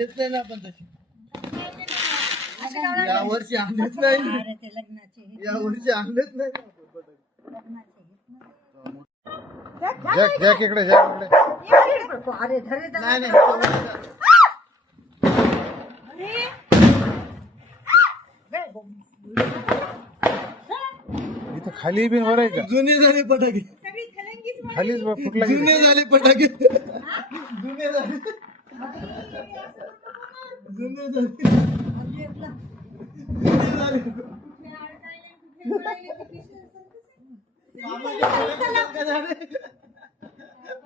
आणलेच नाही ना आपण तशी. या वर्षी आणलेच नाही. या वर्षी आणलेच नाही. जॅक इकडे जॅक इकडे. नाही नाही इथं खाली बिन वर आहे का? जुने झाले फटाके. खालीच फुटला की जुने झाले फटाके. जुने झाले. जुने झाले. जुने झाले.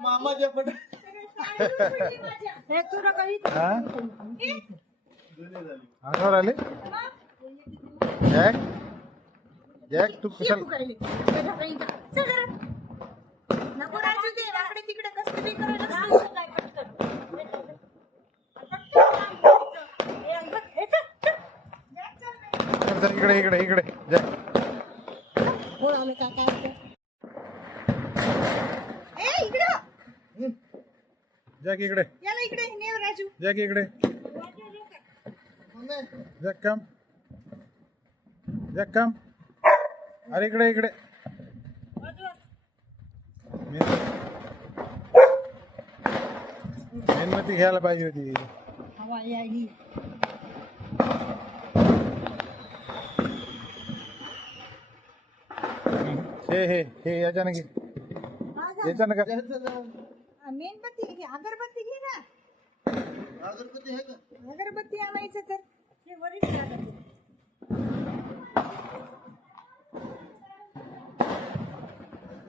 मामाच्या फटाके. हा अंगावर आले. जॅक जॅक तू कुशल इकडे इकडे इकडे जॅक. जॅक इकडे जॅक इकडे. जॅक कम जॅक कम. अरे इकडे इकडे. मेणबत्ती घ्यायला पाहिजे होती. हे याच्यानं घे. याच्यानं का मेणबत्ती घे, अगरबत्ती घे ना. अगरबत्ती आहे का? अगरबत्ती आणायचं तर हे वरील